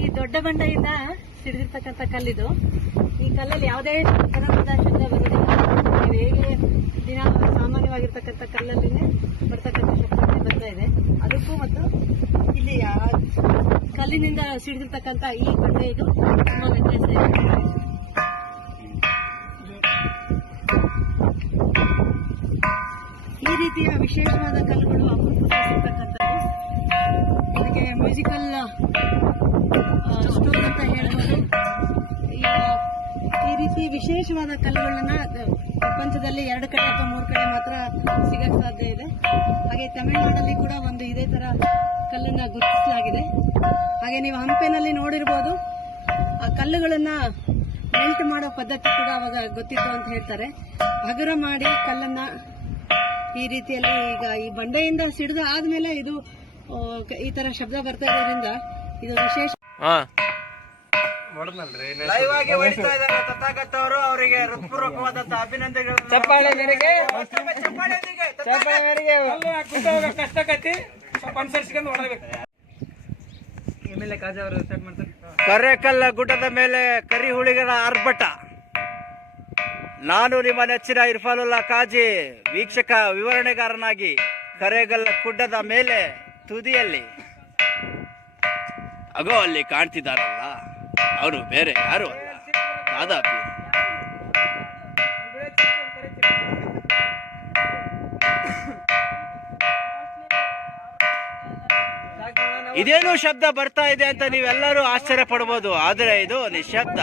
ಈ ದೊಡ್ಡ ಬಂಡೆಯಿಂದ ಸಿಡಿದಿರ್ತಕ್ಕಂಥ ಕಲ್ಲಿದು. ಈ ಕಲ್ಲಲ್ಲಿ ಯಾವುದೇ ತರಹದ ಶಬ್ದ ಬರುವುದಿಲ್ಲ ಹೇಗೆ ದಿನ ಸಾಮಾನ್ಯವಾಗಿರ್ತಕ್ಕಂಥ ಕಲ್ಲಲ್ಲಿನೇ ಬರ್ತಕ್ಕಂಥ ಶಬ್ದ ಬರ್ತಾ ಇದೆ. ಅದಕ್ಕೂ ಮತ್ತು ಇಲ್ಲಿ ಕಲ್ಲಿನಿಂದ ಸಿಡಿದಿರ್ತಕ್ಕಂಥ ಈ ಬಂಡೆ ಇದು ತುಂಬಾ ವ್ಯತ್ಯಾಸ ಈ ರೀತಿಯ ವಿಶೇಷವಾದ ಕಲ್ಲುಗಳು ಇದಕ್ಕೆ ಮ್ಯೂಸಿಕಲ್ ರೀತಿ ವಿಶೇಷವಾದ ಕಲ್ಲುಗಳನ್ನ ಪ್ರಪಂಚದಲ್ಲಿ ಎರಡು ಕಡೆ ಅಥವಾ ಮೂರು ಕಡೆ ಮಾತ್ರ ಸಿಗಕ್ಕೆ ಸಾಧ್ಯ ಇದೆ. ಹಾಗೆ ತಮಿಳುನಾಡಲ್ಲಿ ಕೂಡ ಒಂದು ಇದೇ ತರ ಕಲ್ಲನ್ನ ಗುರುತಿಸಲಾಗಿದೆ. ಹಾಗೆ ನೀವು ಹಂಪೆನಲ್ಲಿ ನೋಡಿರ್ಬೋದು, ಆ ಕಲ್ಲುಗಳನ್ನ ಮೆಲ್ಟ್ ಮಾಡೋ ಪದ್ಧತಿ ಕೂಡ ಅವಾಗ ಗೊತ್ತಿತ್ತು ಅಂತ ಹೇಳ್ತಾರೆ. ಹಗುರ ಮಾಡಿ ಕಲ್ಲನ್ನ ಈ ರೀತಿಯಲ್ಲಿ ಈಗ ಈ ಬಂಡೆಯಿಂದ ಸಿಡಿದು ಆದ್ಮೇಲೆ ಇದು ಈ ತರ ಶಬ್ದ ಬರ್ತಾ ಇರೋದ್ರಿಂದ ಇದು ವಿಶೇಷ ಲೈವ್ ಆಗಿ ಹೊಡಿತಾ ಇದ್ದಾರೆ ತಥಾಗತ ಅವರು. ಅವರಿಗೆ ಹೃತ್ಪೂರ್ವಕವಾದಂತಹ ಅಭಿನಂದನೆಗಳನ್ನು ಸ್ವಲ್ಪ ಅನುಸರಿಸ್ಕೊಂಡು ಹೊಡಬೇಕು ಕಾಜಾ ಅವರು ಸ್ಟಾರ್ಟ್ ಮಾಡ್ತಾರೆ. ಕರೆಕಲ್ಲ ಗುಡ್ಡದ ಮೇಲೆ ಕರಿ ಹುಳಿಗಳ ಆರ್ಭಟ. ನಾನು ನಿಮ್ಮ ನೆಚ್ಚಿನ ಇರ್ಫಾಲುಲ್ಲಾ ಕಾಜಿ ವೀಕ್ಷಕ ವಿವರಣೆಗಾರನಾಗಿ ಕರೆಗಲ್ಲ ಗುಡ್ಡದ ಮೇಲೆ ತುದಿಯಲ್ಲಿ. ಅಗೋ ಅಲ್ಲಿ ಕಾಣ್ತಿದ್ದಾರಲ್ಲ. ಅವರು ಬೇರೆ ಯಾರು ಅಲ್ಲ. ದಾದಾಪಿ ಇದೇನು ಶಬ್ದ ಬರ್ತಾ ಇದೆ ಅಂತ ನೀವೆಲ್ಲರೂ ಆಶ್ಚರ್ಯ ಪಡ್ಬೋದು ಆದರೆ ಇದು ನಿಶಬ್ದ